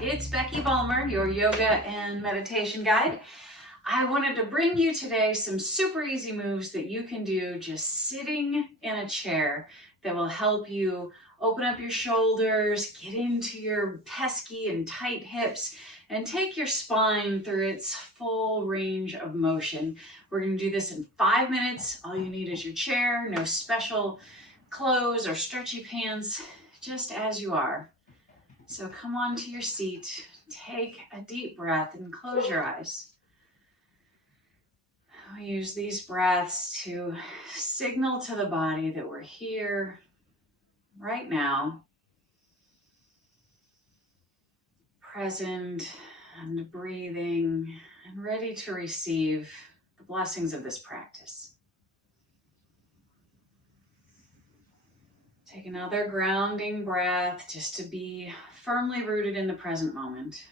It's Becky Vollmer, your yoga and meditation guide. I wanted to bring you today some super easy moves that you can do just sitting in a chair that will help you open up your shoulders, get into your pesky and tight hips, and take your spine through its full range of motion. We're going to do this in 5 minutes. All you need is your chair, no special clothes or stretchy pants, just as you are. So come on to your seat, take a deep breath and close your eyes. We use these breaths to signal to the body that we're here right now, present and breathing and ready to receive the blessings of this practice. Take another grounding breath just to be firmly rooted in the present moment.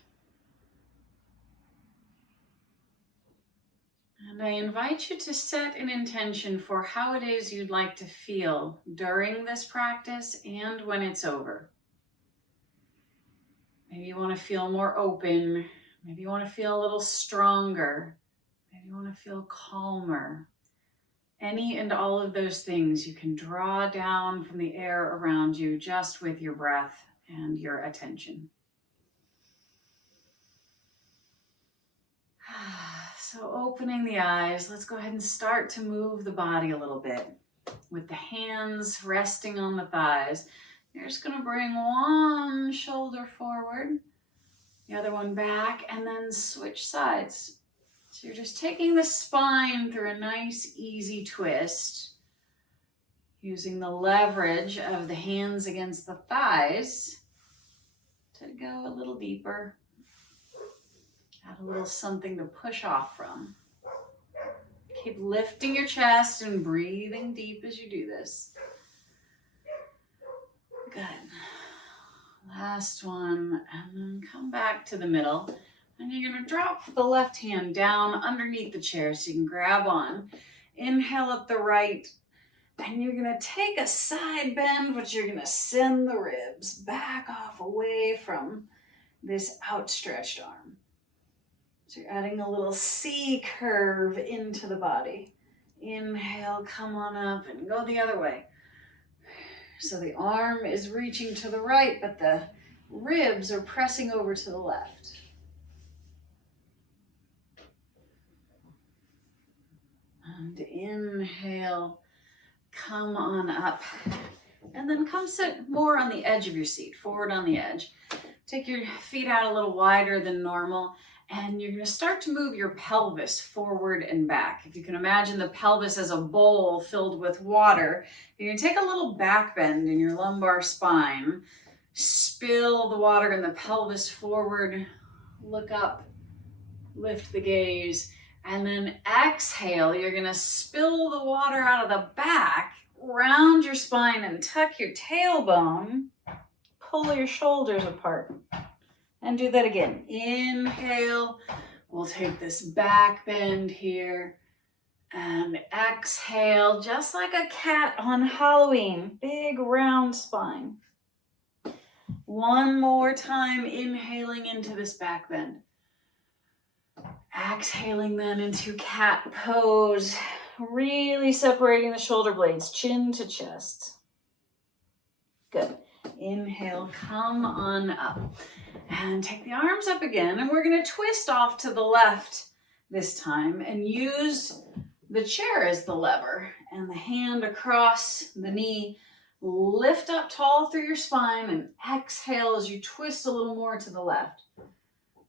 And I invite you to set an intention for how it is you'd like to feel during this practice and when it's over. Maybe you want to feel more open. Maybe you want to feel a little stronger. Maybe you want to feel calmer. Any and all of those things you can draw down from the air around you just with your breath and your attention. So opening the eyes, let's go ahead and start to move the body a little bit with the hands resting on the thighs. You're just going to bring one shoulder forward, the other one back, and then switch sides. So you're just taking the spine through a nice, easy twist, using the leverage of the hands against the thighs to go a little deeper. Add a little something to push off from. Keep lifting your chest and breathing deep as you do this. Good. Last one, and then come back to the middle. And you're going to drop the left hand down underneath the chair so you can grab on. Inhale up the right, and you're going to take a side bend, but you're going to send the ribs back off away from this outstretched arm. So you're adding a little C curve into the body. Inhale, come on up and go the other way. So the arm is reaching to the right, but the ribs are pressing over to the left. And inhale, come on up. And then come sit more on the edge of your seat, forward on the edge. Take your feet out a little wider than normal. And you're going to start to move your pelvis forward and back. If you can imagine the pelvis as a bowl filled with water, you're going to take a little back bend in your lumbar spine, spill the water in the pelvis forward, look up, lift the gaze, and then exhale. You're going to spill the water out of the back, round your spine and tuck your tailbone, pull your shoulders apart. And do that again. Inhale, we'll take this back bend here. And exhale, just like a cat on Halloween. Big round spine. One more time, inhaling into this back bend. Exhaling then into cat pose. Really separating the shoulder blades, chin to chest. Good. Inhale, come on up. And take the arms up again, and we're going to twist off to the left this time and use the chair as the lever and the hand across the knee. Lift up tall through your spine and exhale as you twist a little more to the left.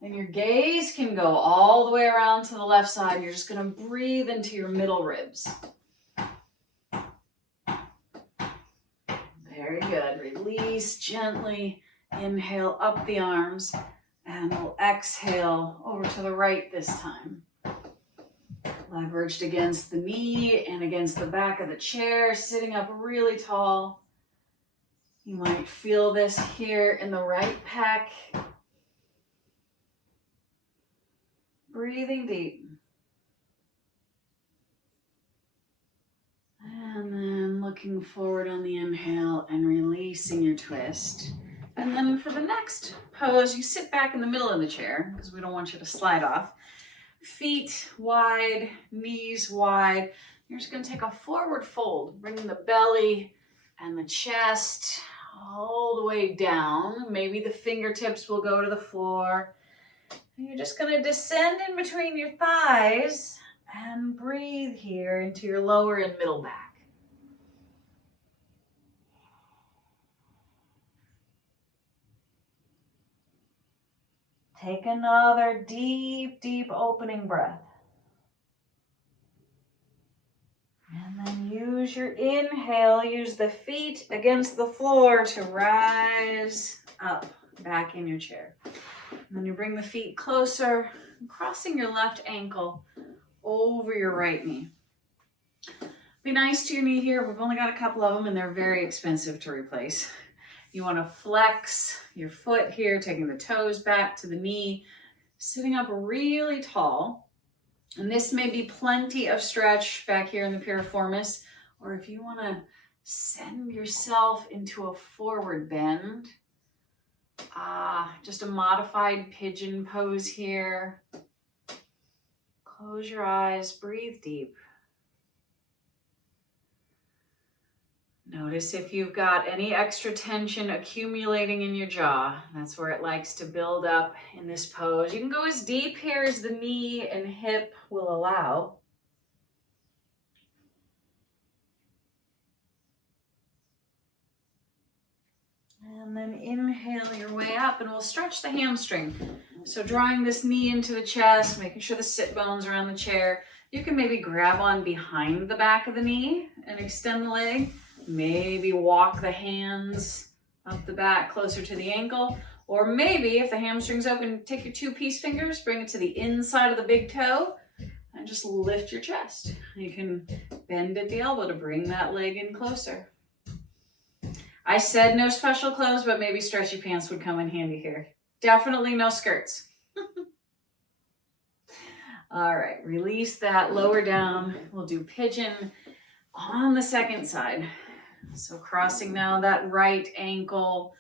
And your gaze can go all the way around to the left side. You're just going to breathe into your middle ribs. Very good. Release gently. Inhale up the arms, and we'll exhale over to the right this time. Leveraged against the knee and against the back of the chair, sitting up really tall. You might feel this here in the right pec. Breathing deep. And then looking forward on the inhale and releasing your twist. And then for the next pose, you sit back in the middle of the chair because we don't want you to slide off. Feet wide, knees wide. You're just going to take a forward fold, bringing the belly and the chest all the way down. Maybe the fingertips will go to the floor. And you're just going to descend in between your thighs and breathe here into your lower and middle back. Take another deep, deep opening breath. And then use your inhale, use the feet against the floor to rise up back in your chair. And then you bring the feet closer, crossing your left ankle over your right knee. Be nice to your knee here. We've only got a couple of them and they're very expensive to replace. You want to flex your foot here, taking the toes back to the knee, sitting up really tall. And this may be plenty of stretch back here in the piriformis, or if you want to send yourself into a forward bend, just a modified pigeon pose here. Close your eyes, breathe deep. Notice if you've got any extra tension accumulating in your jaw. That's where it likes to build up in this pose. You can go as deep here as the knee and hip will allow. And then inhale your way up and we'll stretch the hamstring. So drawing this knee into the chest, making sure the sit bones are on the chair. You can maybe grab on behind the back of the knee and extend the leg. Maybe walk the hands up the back closer to the ankle. Or maybe if the hamstring's open, take your 2 peace fingers, bring it to the inside of the big toe and just lift your chest. You can bend at the elbow to bring that leg in closer. I said no special clothes, but maybe stretchy pants would come in handy here. Definitely no skirts. All right, release that, lower down. We'll do pigeon on the second side. So crossing now that right ankle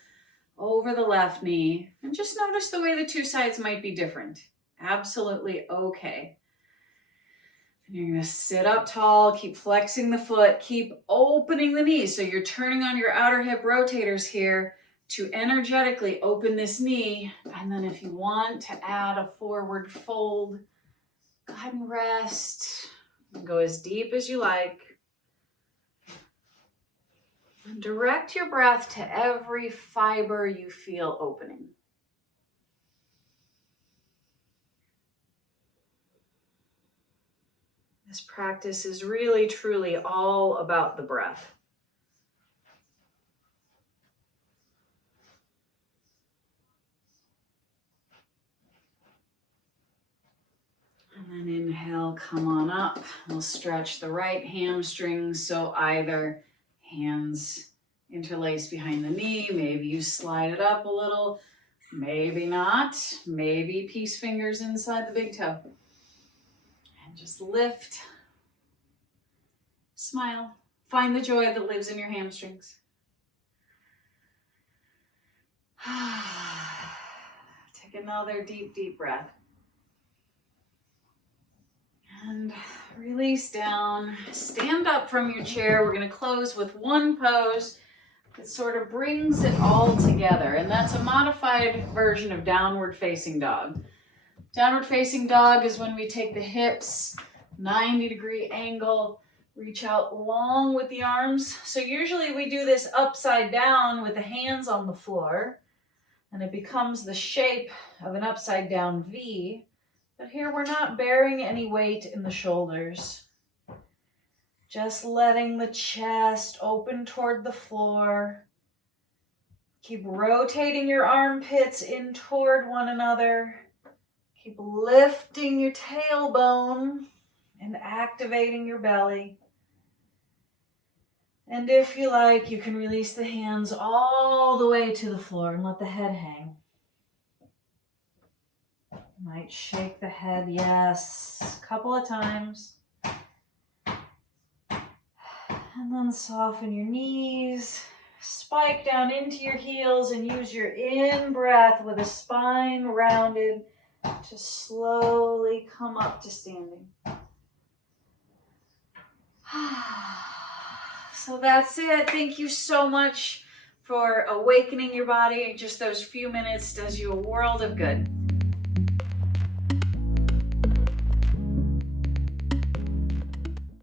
over the left knee. And just notice the way the 2 sides might be different. Absolutely okay. And you're going to sit up tall, keep flexing the foot, keep opening the knee. So you're turning on your outer hip rotators here to energetically open this knee. And then if you want to add a forward fold, go ahead and rest. And go as deep as you like. And direct your breath to every fiber you feel opening. This practice is really, truly all about the breath. And then inhale, come on up. We'll stretch the right hamstring, so either hands interlace behind the knee, maybe you slide it up a little, maybe not, maybe peace fingers inside the big toe. And just lift, smile, find the joy that lives in your hamstrings. Take another deep, deep breath. And release down, stand up from your chair. We're going to close with one pose that sort of brings it all together. And that's a modified version of downward facing dog. Downward facing dog is when we take the hips, 90-degree angle, reach out long with the arms. So usually we do this upside down with the hands on the floor, and it becomes the shape of an upside down V. But here we're not bearing any weight in the shoulders. Just letting the chest open toward the floor. Keep rotating your armpits in toward one another. Keep lifting your tailbone and activating your belly. And if you like, you can release the hands all the way to the floor and let the head hang. Might shake the head, yes, a couple of times. And then soften your knees, spike down into your heels and use your in-breath with a spine rounded to slowly come up to standing. So that's it. Thank you so much for awakening your body. Just those few minutes does you a world of good.